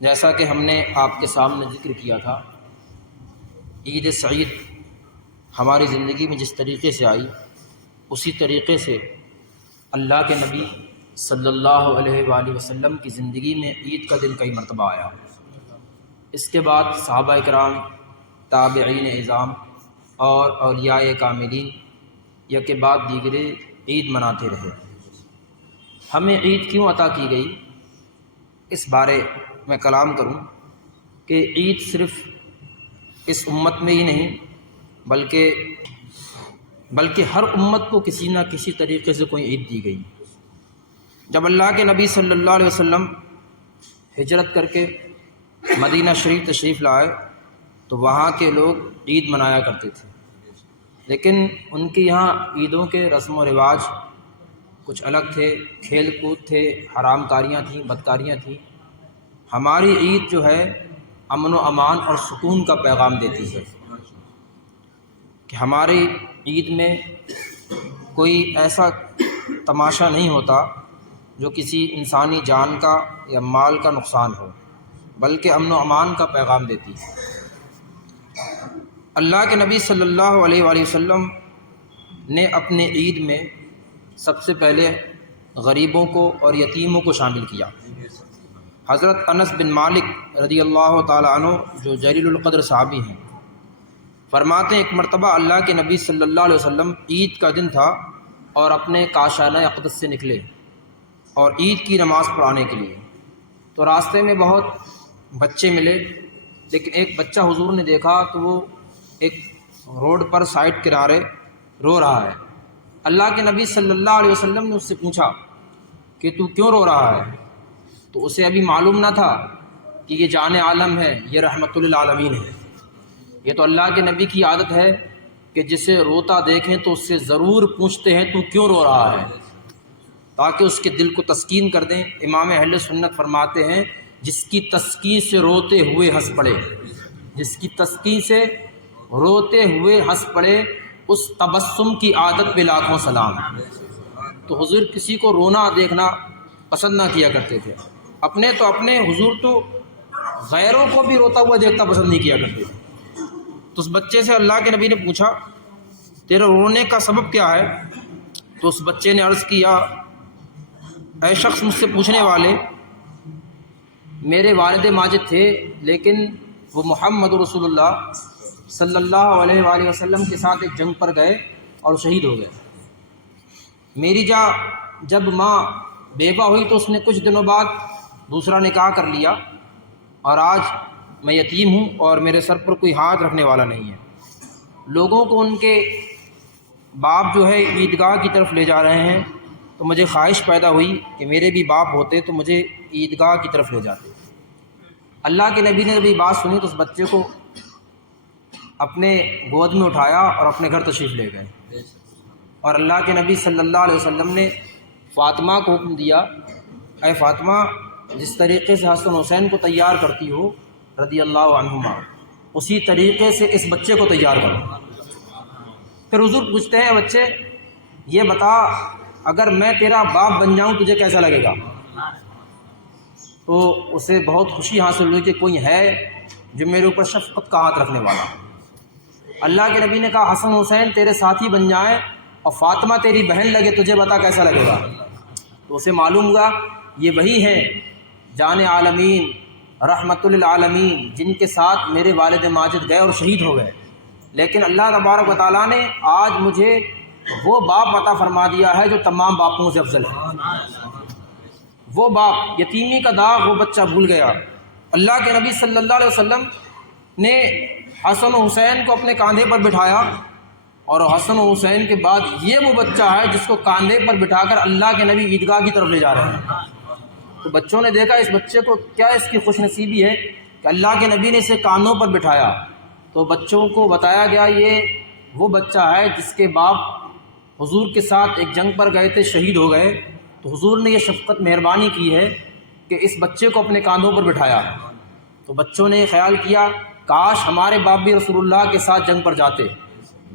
جیسا کہ ہم نے آپ کے سامنے ذکر کیا تھا، عید سعید ہماری زندگی میں جس طریقے سے آئی اسی طریقے سے اللہ کے نبی صلی اللہ علیہ وآلہ وسلم کی زندگی میں عید کا دن کئی مرتبہ آیا۔ اس کے بعد صحابہ کرام، تابعین اعظام اور اولیاء کاملین یا کے بعد دیگرے عید مناتے رہے۔ ہمیں عید کیوں عطا کی گئی، اس بارے میں کلام کروں کہ عید صرف اس امت میں ہی نہیں بلکہ ہر امت کو کسی نہ کسی طریقے سے کوئی عید دی گئی۔ جب اللہ کے نبی صلی اللہ علیہ وسلم ہجرت کر کے مدینہ شریف تشریف لائے تو وہاں کے لوگ عید منایا کرتے تھے، لیکن ان کے یہاں عیدوں کے رسم و رواج کچھ الگ تھے، کھیل کود تھے، حرام کاریاں تھیں، بدکاریاں تھیں۔ ہماری عید جو ہے امن و امان اور سکون کا پیغام دیتی ہے کہ ہماری عید میں کوئی ایسا تماشا نہیں ہوتا جو کسی انسانی جان کا یا مال کا نقصان ہو، بلکہ امن و امان کا پیغام دیتی ہے۔ اللہ کے نبی صلی اللہ علیہ وآلہ وسلم نے اپنے عید میں سب سے پہلے غریبوں کو اور یتیموں کو شامل کیا۔ حضرت انس بن مالک رضی اللہ تعالی عنہ جو جلیل القدر صحابی ہیں، فرماتے ہیں ایک مرتبہ اللہ کے نبی صلی اللہ علیہ وسلم عید کا دن تھا اور اپنے کاشانہ اقدس سے نکلے اور عید کی نماز پڑھانے کے لیے، تو راستے میں بہت بچے ملے، لیکن ایک بچہ حضور نے دیکھا تو وہ ایک روڈ پر سائڈ کنارے رو رہا ہے۔ اللہ کے نبی صلی اللہ علیہ وسلم نے اس سے پوچھا کہ تو کیوں رو رہا ہے؟ تو اسے ابھی معلوم نہ تھا کہ یہ جان عالم ہے، یہ رحمت للعالمین ہے۔ یہ تو اللہ کے نبی کی عادت ہے کہ جسے روتا دیکھیں تو اس سے ضرور پوچھتے ہیں تو کیوں رو رہا ہے، تاکہ اس کے دل کو تسکین کر دیں۔ امام اہل سنت فرماتے ہیں جس کی تسکین سے روتے ہوئے ہنس پڑے، جس کی تسکین سے روتے ہوئے ہنس پڑے، اس تبسم کی عادت پہ لاکھوں سلام۔ تو حضور کسی کو رونا دیکھنا پسند نہ کیا کرتے تھے، اپنے حضور تو غیروں کو بھی روتا ہوا دیکھنا پسند نہیں کیا کرتے تھے۔ تو اس بچے سے اللہ کے نبی نے پوچھا تیرے رونے کا سبب کیا ہے؟ تو اس بچے نے عرض کیا اے شخص مجھ سے پوچھنے والے، میرے والد ماجد تھے لیکن وہ محمد رسول اللہ صلی اللہ علیہ وآلہ وسلم کے ساتھ ایک جنگ پر گئے اور شہید ہو گئے۔ میری جب ماں بیوہ ہوئی تو اس نے کچھ دنوں بعد دوسرا نکاح کر لیا، اور آج میں یتیم ہوں اور میرے سر پر کوئی ہاتھ رکھنے والا نہیں ہے۔ لوگوں کو ان کے باپ جو ہے عیدگاہ کی طرف لے جا رہے ہیں، تو مجھے خواہش پیدا ہوئی کہ میرے بھی باپ ہوتے تو مجھے عیدگاہ کی طرف لے جاتے۔ اللہ کے نبی نے جب یہ بات سنی تو اس بچے کو اپنے گود میں اٹھایا اور اپنے گھر تشریف لے گئے، اور اللہ کے نبی صلی اللہ علیہ وسلم نے فاطمہ کو حکم دیا اے فاطمہ، جس طریقے سے حسن حسین کو تیار کرتی ہو رضی اللہ عنہما، اسی طریقے سے اس بچے کو تیار کرو۔ پھر حضور پوچھتے ہیں بچے یہ بتا اگر میں تیرا باپ بن جاؤں تجھے کیسا لگے گا؟ تو اسے بہت خوشی حاصل ہوئی کہ کوئی ہے جو میرے اوپر شفقت کا ہاتھ رکھنے والا۔ اللہ کے نبی نے کہا حسن حسین تیرے ساتھی بن جائیں اور فاطمہ تیری بہن لگے، تجھے بتا کیسا لگے گا؟ تو اسے معلوم ہوا یہ وہی ہیں جان عالمین رحمت للعالمین جن کے ساتھ میرے والد ماجد گئے اور شہید ہو گئے، لیکن اللہ تبارک و تعالیٰ نے آج مجھے وہ باپ عطا فرما دیا ہے جو تمام باپوں سے افضل ہے۔ وہ باپ، یتیمی کا داغ وہ بچہ بھول گیا۔ اللہ کے نبی صلی اللہ علیہ وسلم نے حسن و حسین کو اپنے کاندھے پر بٹھایا، اور حسن و حسین کے بعد یہ وہ بچہ ہے جس کو کاندھے پر بٹھا کر اللہ کے نبی عیدگاہ کی طرف لے جا رہے ہیں۔ تو بچوں نے دیکھا اس بچے کو کیا اس کی خوش نصیبی ہے کہ اللہ کے نبی نے اسے کاندھوں پر بٹھایا، تو بچوں کو بتایا گیا یہ وہ بچہ ہے جس کے باپ حضور کے ساتھ ایک جنگ پر گئے تھے، شہید ہو گئے۔ تو حضور نے یہ شفقت مہربانی کی ہے کہ اس بچے کو اپنے کاندھوں پر بٹھایا۔ تو بچوں نے خیال کیا کاش ہمارے باپ بھی رسول اللہ کے ساتھ جنگ پر جاتے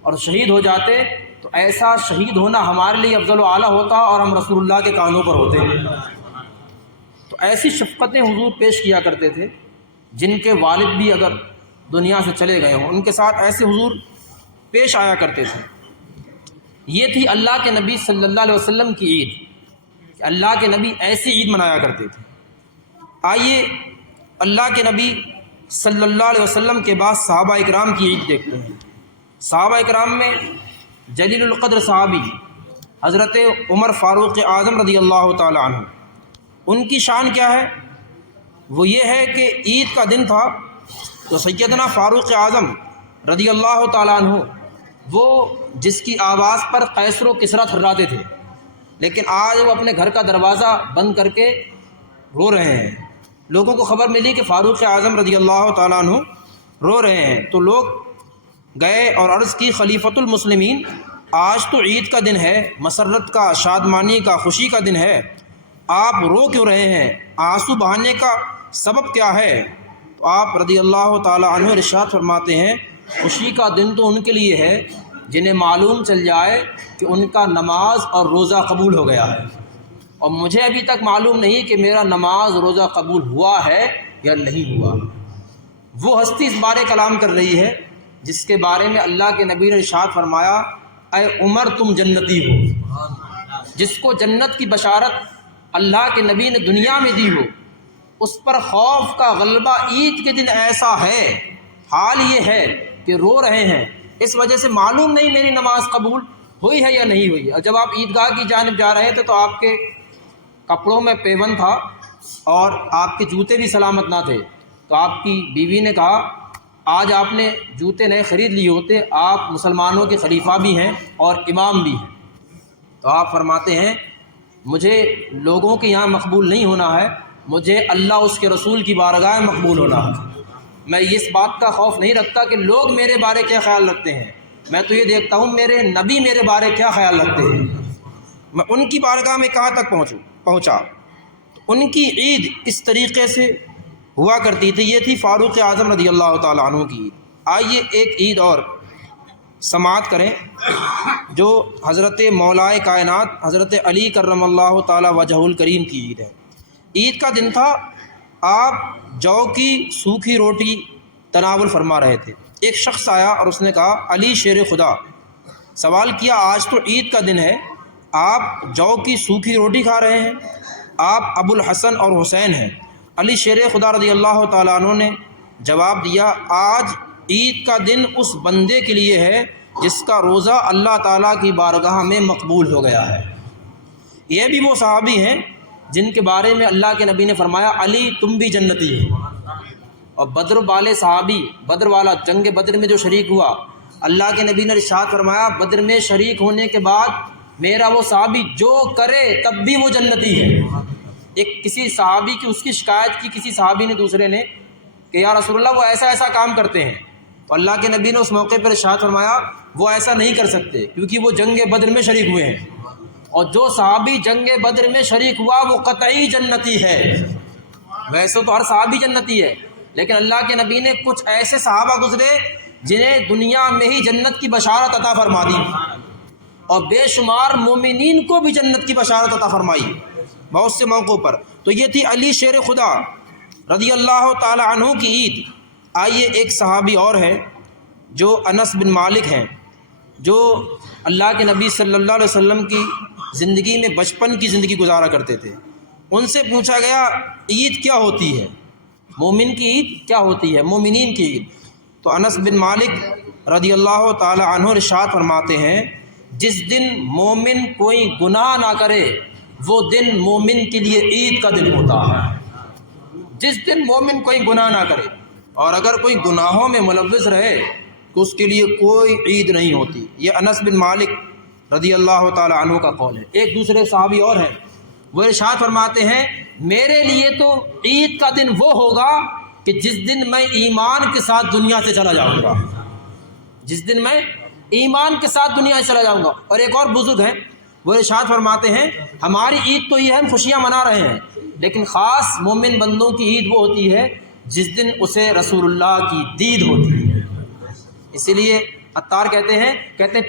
اور شہید ہو جاتے، تو ایسا شہید ہونا ہمارے لیے افضل و اعلیٰ ہوتا اور ہم رسول اللہ کے کاندھوں پر ہوتے۔ تو ایسی شفقتیں حضور پیش کیا کرتے تھے جن کے والد بھی اگر دنیا سے چلے گئے ہوں، ان کے ساتھ ایسے حضور پیش آیا کرتے تھے۔ یہ تھی اللہ کے نبی صلی اللہ علیہ وسلم کی عید، کہ اللہ کے نبی ایسی عید منایا کرتے تھے۔ آئیے اللہ کے نبی صلی اللہ علیہ وسلم کے بعد صحابہ اکرام کی عید دیکھتے ہیں۔ صحابہ اکرام میں جلیل القدر صحابی حضرت عمر فاروق اعظم رضی اللہ تعالی عنہ، ان کی شان کیا ہے؟ وہ یہ ہے کہ عید کا دن تھا تو سیدنا فاروق اعظم رضی اللہ تعالیٰ عنہ، وہ جس کی آواز پر قیصر و کسریٰ تھراتے تھے، لیکن آج وہ اپنے گھر کا دروازہ بند کر کے رو رہے ہیں۔ لوگوں کو خبر ملی کہ فاروق اعظم رضی اللہ تعالیٰ عنہ رو رہے ہیں، تو لوگ گئے اور عرض کی خلیفۃ المسلمین، آج تو عید کا دن ہے، مسرت کا، شادمانی کا، خوشی کا دن ہے، آپ رو کیوں رہے ہیں؟ آنسو بہانے کا سبب کیا ہے؟ تو آپ رضی اللہ تعالیٰ عنہ ارشاد فرماتے ہیں، خوشی کا دن تو ان کے لیے ہے جنہیں معلوم چل جائے کہ ان کا نماز اور روزہ قبول ہو گیا ہے، اور مجھے ابھی تک معلوم نہیں کہ میرا نماز روزہ قبول ہوا ہے یا نہیں ہوا۔ وہ ہستی اس بارے کلام کر رہی ہے جس کے بارے میں اللہ کے نبی نے ارشاد فرمایا، اے عمر تم جنتی ہو۔ جس کو جنت کی بشارت اللہ کے نبی نے دنیا میں دی ہو، اس پر خوف کا غلبہ عید کے دن ایسا ہے، حال یہ ہے کہ رو رہے ہیں، اس وجہ سے معلوم نہیں میری نماز قبول ہوئی ہے یا نہیں ہوئی۔ اور جب آپ عیدگاہ کی جانب جا رہے تھے تو آپ کے کپڑوں میں پیون تھا اور آپ کے جوتے بھی سلامت نہ تھے، تو آپ کی بیوی نے کہا آج آپ نے جوتے نئے خرید لیے ہوتے، آپ مسلمانوں کے خلیفہ بھی ہیں اور امام بھی ہیں۔ تو آپ فرماتے ہیں مجھے لوگوں کے یہاں مقبول نہیں ہونا ہے، مجھے اللہ اس کے رسول کی بارگاہ میں مقبول ہونا ہے۔ میں اس بات کا خوف نہیں رکھتا کہ لوگ میرے بارے کیا خیال رکھتے ہیں، میں تو یہ دیکھتا ہوں میرے نبی میرے بارے کیا خیال رکھتے ہیں۔ میں ان کی بارگاہ میں کہاں تک پہنچا۔ ان کی عید اس طریقے سے ہوا کرتی تھی، یہ تھی فاروق اعظم رضی اللہ تعالیٰ عنہ کی عید۔ آئیے ایک عید اور سماعت کریں جو حضرت مولائے کائنات حضرت علی کرم اللہ تعالیٰ وجہ الکریم کی عید ہے۔ عید کا دن تھا، آپ جو کی سوکھی روٹی تناول فرما رہے تھے۔ ایک شخص آیا اور اس نے کہا علی شیر خدا، سوال کیا آج تو عید کا دن ہے، آپ جو کی سوکھی روٹی کھا رہے ہیں، آپ ابو الحسن اور حسین ہیں۔ علی شیر خدا رضی اللہ تعالیٰ عنہ نے جواب دیا، آج عید کا دن اس بندے کے لیے ہے جس کا روزہ اللہ تعالیٰ کی بارگاہ میں مقبول ہو گیا ہے۔ یہ بھی وہ صحابی ہیں جن کے بارے میں اللہ کے نبی نے فرمایا علی تم بھی جنتی ہو۔ اور بدر والے صحابی، بدر والا جنگ بدر میں جو شریک ہوا، اللہ کے نبی نے ارشاد فرمایا بدر میں شریک ہونے کے بعد میرا وہ صحابی جو کرے تب بھی وہ جنتی ہے۔ ایک کسی صحابی کی اس کی شکایت کی کسی صحابی نے دوسرے نے کہ یا رسول اللہ وہ ایسا ایسا کام کرتے ہیں، تو اللہ کے نبی نے اس موقع پر ارشاد فرمایا وہ ایسا نہیں کر سکتے کیونکہ وہ جنگ بدر میں شریک ہوئے ہیں، اور جو صحابی جنگ بدر میں شریک ہوا وہ قطعی جنتی ہے۔ ویسے تو ہر صحابی جنتی ہے، لیکن اللہ کے نبی نے کچھ ایسے صحابہ گزرے جنہیں دنیا میں ہی جنت کی بشارت عطا فرما دی، اور بے شمار مومنین کو بھی جنت کی بشارت عطا فرمائی بہت سے موقعوں پر۔ تو یہ تھی علی شیر خدا رضی اللہ تعالی عنہ کی عید۔ آئیے ایک صحابی اور ہے جو انس بن مالک ہیں، جو اللہ کے نبی صلی اللہ علیہ وسلم کی زندگی میں بچپن کی زندگی گزارا کرتے تھے۔ ان سے پوچھا گیا عید کیا ہوتی ہے، مومن کی عید کیا ہوتی ہے، مومنین کی عید؟ تو انس بن مالک رضی اللہ تعالی عنہ ارشاد فرماتے ہیں جس دن مومن کوئی گناہ نہ کرے وہ دن مومن کے لیے عید کا دن ہوتا ہے۔ جس دن مومن کوئی گناہ نہ کرے، اور اگر کوئی گناہوں میں ملوث رہے تو اس کے لیے کوئی عید نہیں ہوتی۔ یہ انس بن مالک رضی اللہ تعالی عنہ کا قول ہے۔ ایک دوسرے صحابی اور ہیں، وہ ارشاد فرماتے ہیں میرے لیے تو عید کا دن وہ ہوگا کہ جس دن میں ایمان کے ساتھ دنیا سے چلا جاؤں گا، جس دن میں ایمان کے ساتھ دنیا سے چلا جاؤں گا۔ اور ایک اور بزرگ ہیں، وہ ارشاد فرماتے ہیں ہماری عید تو یہ ہم خوشیاں منا رہے ہیں، لیکن خاص مومن بندوں کی عید وہ ہوتی ہے جس دن اسے رسول اللہ کی دید ہوتی ہے۔ اسی لیے عطار کہتے ہیں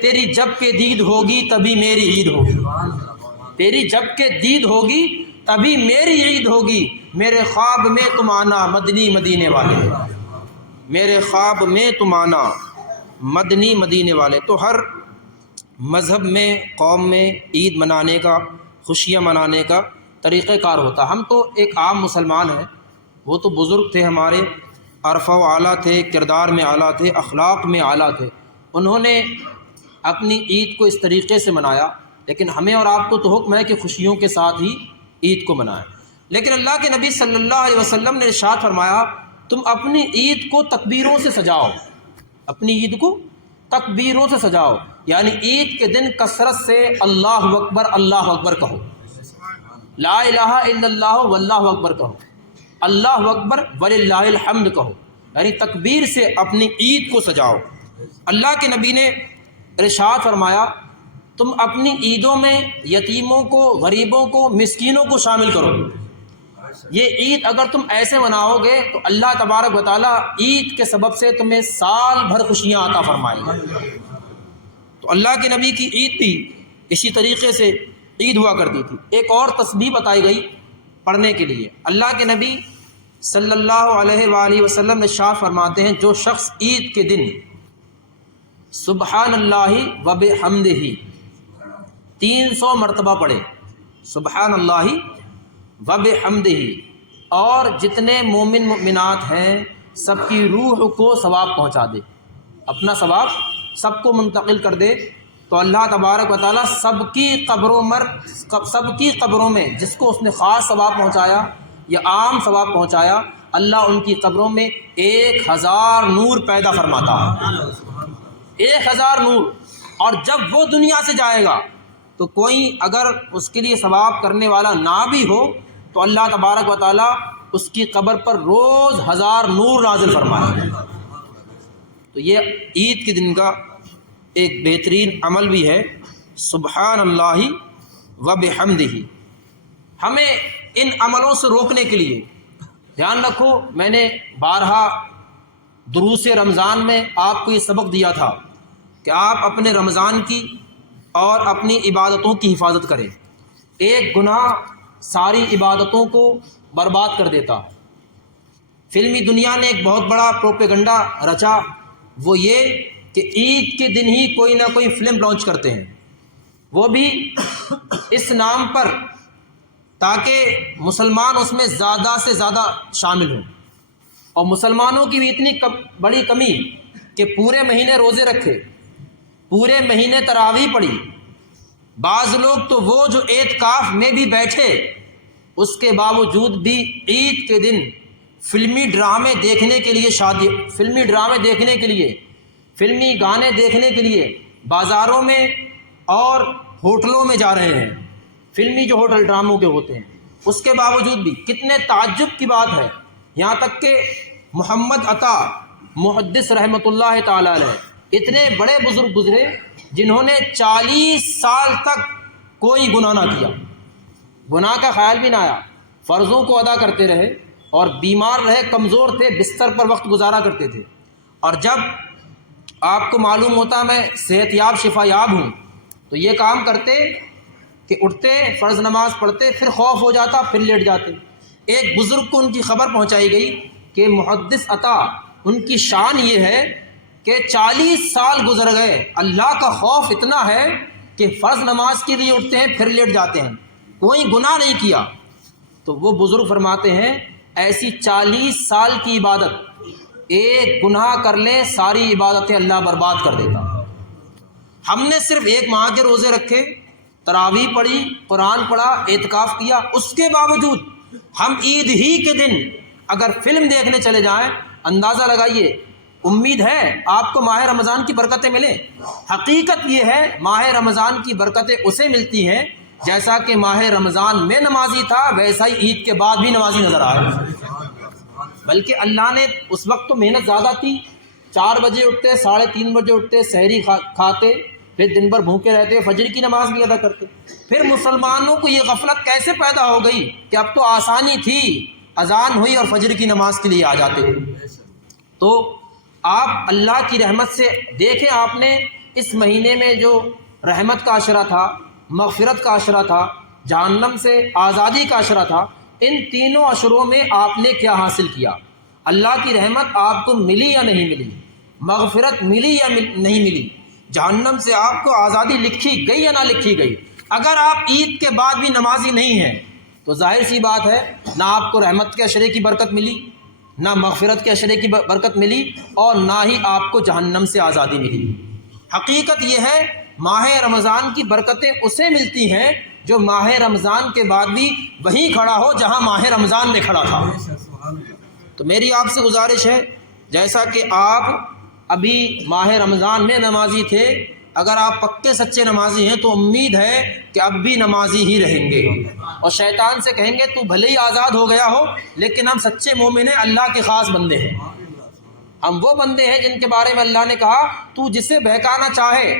تیری جب کہ دید ہوگی تبھی میری عید ہوگی، تیری جب کہ دید ہوگی تبھی میری عید ہوگی، میرے خواب میں تم آنا مدنی مدینے والے، میرے خواب میں تم آنا مدنی مدینے والے۔ تو ہر مذہب میں، قوم میں عید منانے کا، خوشیاں منانے کا طریقہ کار ہوتا۔ ہم تو ایک عام مسلمان ہیں، وہ تو بزرگ تھے ہمارے، عرفہ و اعلیٰ تھے، کردار میں اعلیٰ تھے، اخلاق میں اعلیٰ تھے، انہوں نے اپنی عید کو اس طریقے سے منایا، لیکن ہمیں اور آپ کو تو حکم ہے کہ خوشیوں کے ساتھ ہی عید کو منائیں۔ لیکن اللہ کے نبی صلی اللہ علیہ وسلم نے ارشاد فرمایا تم اپنی عید کو تکبیروں سے سجاؤ، اپنی عید کو تکبیروں سے سجاؤ، یعنی عید کے دن کثرت سے اللہ اکبر کہو، لا الہ الا اللہ واللہ اکبر کہو، اللہ اکبر وللہ الحمد کہو، یعنی تکبیر سے اپنی عید کو سجاؤ۔ اللہ کے نبی نے ارشاد فرمایا تم اپنی عیدوں میں یتیموں کو، غریبوں کو، مسکینوں کو شامل کرو۔ یہ عید اگر تم ایسے مناؤ گے تو اللہ تبارک و تعالیٰ عید کے سبب سے تمہیں سال بھر خوشیاں عطا فرمائیں گے۔ تو اللہ کے نبی کی عید بھی اسی طریقے سے عید ہوا کرتی تھی۔ ایک اور تسبیح بتائی گئی پڑھنے کے لیے، اللہ کے نبی صلی اللہ علیہ وآلہ وسلم ارشاد فرماتے ہیں جو شخص عید کے دن سبحان اللہ و بحمدہ 300 مرتبہ پڑھے، سبحان اللہ و بحمدہ، اور جتنے مومن مومنات ہیں سب کی روح کو ثواب پہنچا دے، اپنا ثواب سب کو منتقل کر دے، تو اللہ تبارک و تعالیٰ سب کی قبروں میں جس کو اس نے خاص ثواب پہنچایا یا عام ثواب پہنچایا، اللہ ان کی قبروں میں 1000 نور پیدا فرماتا ہے، 1000 نور۔ اور جب وہ دنیا سے جائے گا تو کوئی اگر اس کے لیے ثواب کرنے والا نہ بھی ہو تو اللہ تبارک و تعالیٰ اس کی قبر پر روز 1000 نور نازل فرمائے گا۔ تو یہ عید کے دن کا ایک بہترین عمل بھی ہے، سبحان اللہ و بحمدہ۔ ہمیں ان عملوں سے روکنے کے لیے دھیان رکھو، میں نے بارہا دروس رمضان میں آپ کو یہ سبق دیا تھا کہ آپ اپنے رمضان کی اور اپنی عبادتوں کی حفاظت کریں۔ ایک گناہ ساری عبادتوں کو برباد کر دیتا ہے۔ فلمی دنیا نے ایک بہت بڑا پروپیگنڈا رچا، وہ یہ کہ عید کے دن ہی کوئی نہ کوئی فلم لانچ کرتے ہیں، وہ بھی اس نام پر تاکہ مسلمان اس میں زیادہ سے زیادہ شامل ہوں، اور مسلمانوں کی بھی اتنی بڑی کمی کہ پورے مہینے روزے رکھے، پورے مہینے تراویح پڑھی، بعض لوگ تو وہ جو اعتکاف میں بھی بیٹھے اس کے باوجود بھی عید کے دن فلمی ڈرامے دیکھنے کے لیے، فلمی ڈرامے دیکھنے کے لیے، فلمی گانے دیکھنے کے لیے بازاروں میں اور ہوٹلوں میں جا رہے ہیں، فلمی جو ہوٹل ڈراموں کے ہوتے ہیں۔ اس کے باوجود بھی کتنے تعجب کی بات ہے، یہاں تک کہ محمد عطا محدث رحمۃ اللہ تعالی علیہ، اتنے بڑے بزرگ گزرے جنہوں نے 40 سال تک کوئی گناہ نہ کیا، گناہ کا خیال بھی نہ آیا، فرضوں کو ادا کرتے رہے، اور بیمار رہے، کمزور تھے، بستر پر وقت گزارا کرتے تھے۔ اور جب آپ کو معلوم ہوتا میں صحت یاب شفا یاب ہوں تو یہ کام کرتے کہ اٹھتے، فرض نماز پڑھتے، پھر خوف ہو جاتا، پھر لیٹ جاتے۔ ایک بزرگ کو ان کی خبر پہنچائی گئی کہ محدث عطا ان کی شان یہ ہے کہ 40 سال گزر گئے، اللہ کا خوف اتنا ہے کہ فرض نماز کے لیے اٹھتے ہیں پھر لیٹ جاتے ہیں، کوئی گناہ نہیں کیا۔ تو وہ بزرگ فرماتے ہیں ایسی 40 سال کی عبادت ایک گناہ کر لیں ساری عبادتیں اللہ برباد کر دیتا۔ ہم نے صرف 1 ماہ کے روزے رکھے، تراویح پڑھی، قرآن پڑھا، اعتکاف کیا، اس کے باوجود ہم عید ہی کے دن اگر فلم دیکھنے چلے جائیں، اندازہ لگائیے، امید ہے آپ کو ماہ رمضان کی برکتیں ملیں۔ حقیقت یہ ہے ماہ رمضان کی برکتیں اسے ملتی ہیں جیسا کہ ماہ رمضان میں نمازی تھا ویسا ہی عید کے بعد بھی نمازی نظر آئے۔ بلکہ اللہ نے اس وقت تو محنت زیادہ تھی، 4 بجے اٹھتے، 3:30 بجے اٹھتے، سحری کھاتے، پھر دن بھر بھوکے رہتے، فجر کی نماز بھی ادا کرتے۔ پھر مسلمانوں کو یہ غفلت کیسے پیدا ہو گئی کہ اب تو آسانی تھی، اذان ہوئی اور فجر کی نماز کے لیے آ جاتے تھے۔ تو آپ اللہ کی رحمت سے دیکھیں، آپ نے اس مہینے میں جو رحمت کا عشرہ تھا، مغفرت کا عشرہ تھا، جہنم سے آزادی کا عشرہ تھا، ان تینوں عشروں میں آپ نے کیا حاصل کیا؟ اللہ کی رحمت آپ کو ملی یا نہیں ملی؟ مغفرت ملی یا نہیں ملی؟ جہنم سے آپ کو آزادی لکھی گئی یا نہ لکھی گئی؟ اگر آپ عید کے بعد بھی نمازی نہیں ہیں تو ظاہر سی بات ہے نہ آپ کو رحمت کے عشرے کی برکت ملی، نہ مغفرت کے عشرے کی برکت ملی، اور نہ ہی آپ کو جہنم سے آزادی ملی۔ حقیقت یہ ہے ماہ رمضان کی برکتیں اسے ملتی ہیں جو ماہ رمضان کے بعد بھی وہیں کھڑا ہو جہاں ماہ رمضان میں کھڑا تھا۔ تو میری آپ سے گزارش ہے، جیسا کہ آپ ابھی ماہ رمضان میں نمازی تھے، اگر آپ پکے سچے نمازی ہیں تو امید ہے کہ اب بھی نمازی ہی رہیں گے، اور شیطان سے کہیں گے تو بھلے ہی آزاد ہو گیا ہو لیکن ہم سچے مومن ہیں، اللہ کے خاص بندے ہیں، ہم وہ بندے ہیں جن کے بارے میں اللہ نے کہا تو جسے بہکانا چاہے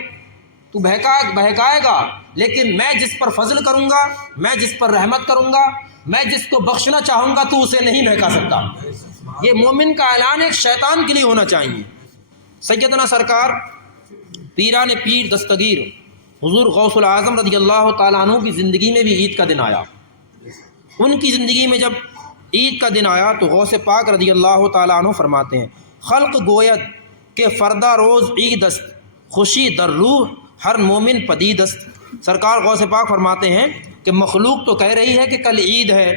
تو بہکائے گا، لیکن میں جس پر فضل کروں گا، میں جس پر رحمت کروں گا، میں جس کو بخشنا چاہوں گا تو اسے نہیں بہکا سکتا۔ یہ مومن کا اعلان ایک شیطان کے لیے ہونا چاہیے۔ سیدنا سرکار پیران پیر دستگیر حضور غوث العظم رضی اللہ تعالیٰ عنہ کی زندگی میں بھی عید کا دن آیا۔ ان کی زندگی میں جب عید کا دن آیا تو غوث پاک رضی اللہ تعالیٰ عنہ فرماتے ہیں، خلق گوید کہ فردہ روز عید است، خوشی در روح ہر مومن پدید است۔ سرکار غوث پاک فرماتے ہیں کہ مخلوق تو کہہ رہی ہے کہ کل عید ہے،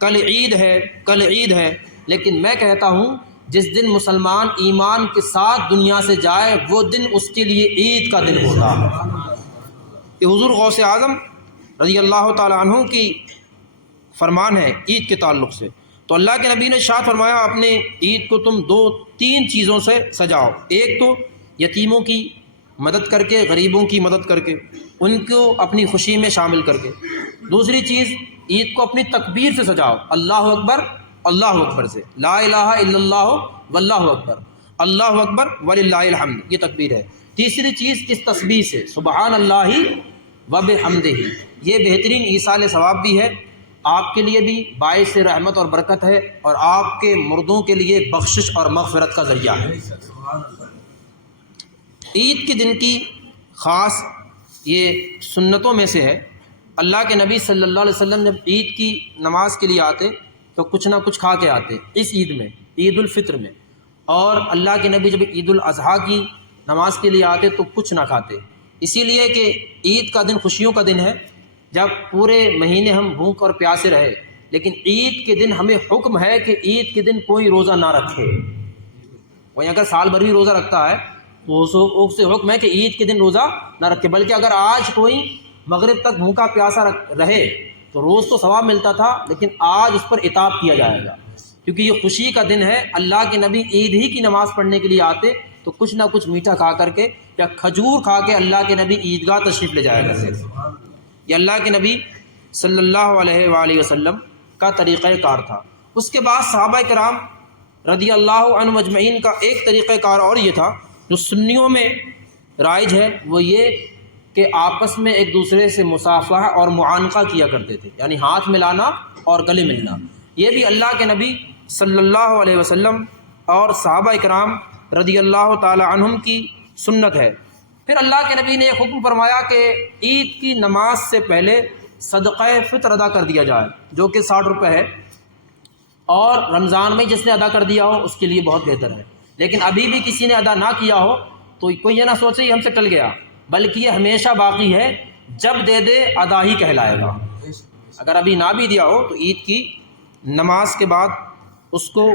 کل عید ہے، کل عید ہے، لیکن میں کہتا ہوں جس دن مسلمان ایمان کے ساتھ دنیا سے جائے وہ دن اس کے لیے عید کا دن ہوتا ہے۔ یہ حضور غوث اعظم رضی اللہ تعالیٰ عنہ کی فرمان ہے عید کے تعلق سے۔ تو اللہ کے نبی نے ارشاد فرمایا اپنے عید کو تم تین چیزوں سے سجاؤ، ایک تو یتیموں کی مدد کر کے، غریبوں کی مدد کر کے، ان کو اپنی خوشی میں شامل کر کے، دوسری چیز عید کو اپنی تکبیر سے سجاؤ، اللہ اکبر، اللہ اکبر سے، لا الہ الا اللہ واللہ اکبر، اللہ اکبر وللہ الحمد، یہ تکبیر ہے۔ تیسری چیز اس تسبیح سے، سبحان اللہ وبحمدہ، یہ بہترین ایصال ثواب بھی ہے، آپ کے لیے بھی باعث رحمت اور برکت ہے، اور آپ کے مردوں کے لیے بخشش اور مغفرت کا ذریعہ ہے۔ عید کے دن کی خاص یہ سنتوں میں سے ہے، اللہ کے نبی صلی اللہ علیہ وسلم جب عید کی نماز کے لیے آتے تو کچھ نہ کچھ کھا کے آتے، اس عید میں، عید الفطر میں، اور اللہ کے نبی جب عید الاضحیٰ کی نماز کے لیے آتے تو کچھ نہ کھاتے، اسی لیے کہ عید کا دن خوشیوں کا دن ہے، جب پورے مہینے ہم بھوک اور پیاسے رہے، لیکن عید کے دن ہمیں حکم ہے کہ عید کے دن کوئی روزہ نہ رکھے۔ وہیں اگر سال بھر بھی روزہ رکھتا ہے تو اس سے حکم ہے کہ عید کے دن روزہ نہ رکھے، بلکہ اگر آج کوئی مغرب تک بھوکا پیاسا رہے تو روز تو ثواب ملتا تھا، لیکن آج اس پر عتاب کیا جائے گا، کیونکہ یہ خوشی کا دن ہے۔ اللہ کے نبی عید ہی کی نماز پڑھنے کے لیے آتے تو کچھ نہ کچھ میٹھا کھا کر کے یا کھجور کھا کے اللہ کے نبی عیدگاہ تشریف لے جایا کرتے تھے۔ یہ اللہ کے نبی صلی اللہ علیہ وآلہ وسلم کا طریقہ کار تھا۔ اس کے بعد صحابہ کرام رضی اللہ عنہم اجمعین کا ایک طریقہ کار اور یہ تھا جو سنیوں میں رائج ہے، وہ یہ کہ آپس میں ایک دوسرے سے مصافحہ اور معانقہ کیا کرتے تھے، یعنی ہاتھ ملانا اور گلے ملنا۔ یہ بھی اللہ کے نبی صلی اللہ علیہ وسلم اور صحابہ کرام رضی اللہ تعالی عنہم کی سنت ہے۔ پھر اللہ کے نبی نے یہ حکم فرمایا کہ عید کی نماز سے پہلے صدقہ فطر ادا کر دیا جائے، جو کہ 60 روپے ہے، اور رمضان میں جس نے ادا کر دیا ہو اس کے لیے بہت بہتر ہے، لیکن ابھی بھی کسی نے ادا نہ کیا ہو تو کوئی یہ نہ سوچے یہ ہم سے ٹل گیا، بلکہ یہ ہمیشہ باقی ہے، جب دے دے ادا ہی کہلائے گا۔ اگر ابھی نہ بھی دیا ہو تو عید کی نماز کے بعد اس کو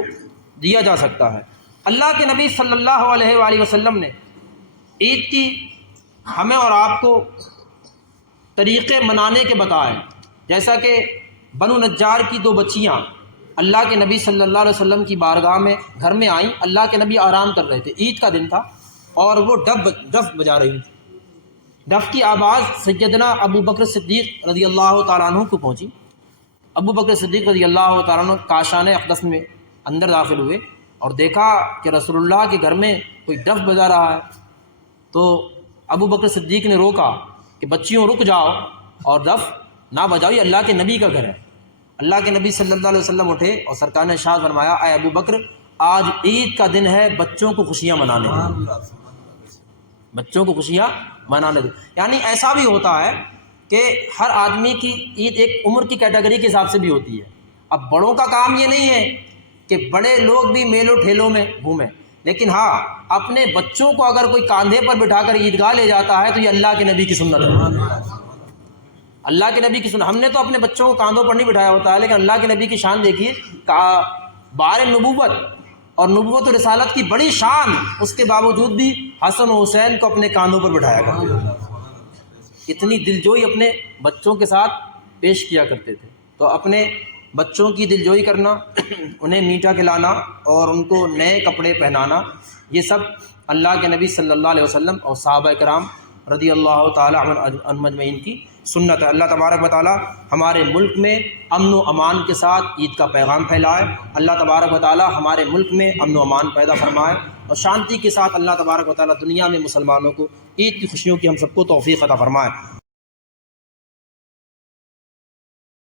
دیا جا سکتا ہے۔ اللہ کے نبی صلی اللہ علیہ وآلہ وسلم نے عید کی ہمیں اور آپ کو طریقے منانے کے بتائے، جیسا کہ بنو نجار کی 2 بچیاں اللہ کے نبی صلی اللہ علیہ وسلم کی بارگاہ میں گھر میں آئیں، اللہ کے نبی آرام کر رہے تھے، عید کا دن تھا، اور وہ ڈف بجا رہی تھی۔ ڈف کی آواز سیدنا ابو بکر صدیق رضی اللہ تعالیٰ عنہ کو پہنچی۔ ابو بکر صدیق رضی اللہ تعالیٰ عنہ کاشان اقدس میں اندر داخل ہوئے اور دیکھا کہ رسول اللہ کے گھر میں کوئی ڈف بجا رہا ہے، تو ابو بکر صدیق نے روکا کہ بچیوں رک جاؤ اور ڈف نہ بجاؤ، یہ اللہ کے نبی کا گھر ہے۔ اللہ کے نبی صلی اللہ علیہ وسلم اٹھے اور سرکار نے ارشاد فرمایا، اے ابو بکر، آج عید کا دن ہے، بچوں کو خوشیاں منانے دو، بچوں کو خوشیاں منانے دو۔ یعنی ایسا بھی ہوتا ہے کہ ہر آدمی کی عید ایک عمر کی کیٹیگری کے حساب سے بھی ہوتی ہے۔ اب بڑوں کا کام یہ نہیں ہے کہ بڑے لوگ بھی میلوں ٹھیلوں میں گھومیں، لیکن ہاں اپنے بچوں کو اگر کوئی کاندھے پر بٹھا کر عیدگاہ لے جاتا ہے تو یہ اللہ کے نبی کی سنت ہے۔ اللہ کے نبی کی سنت، ہم نے تو اپنے بچوں کو کاندھوں پر نہیں بٹھایا ہوتا ہے، لیکن اللہ کے نبی کی شان دیکھیے، بار نبوت اور نبوت و رسالت کی بڑی شان، اس کے باوجود بھی حسن و حسین کو اپنے کاندھوں پر بٹھایا کرتے، اتنی دلجوئی اپنے بچوں کے ساتھ پیش کیا کرتے تھے۔ تو اپنے بچوں کی دلجوئی کرنا، انہیں میٹھا کھلانا اور ان کو نئے کپڑے پہنانا، یہ سب اللہ کے نبی صلی اللہ علیہ وسلم اور صحابہ کرام رضی اللہ تعالی عنہم اجمعین کی سنت ہے۔ اللہ تبارک و تعالی ہمارے ملک میں امن و امان کے ساتھ عید کا پیغام پھیلائے، اللہ تبارک و تعالی ہمارے ملک میں امن و امان پیدا فرمائے، اور شانتی کے ساتھ اللہ تبارک و تعالی دنیا میں مسلمانوں کو عید کی خوشیوں کی ہم سب کو توفیق عطا فرمائے۔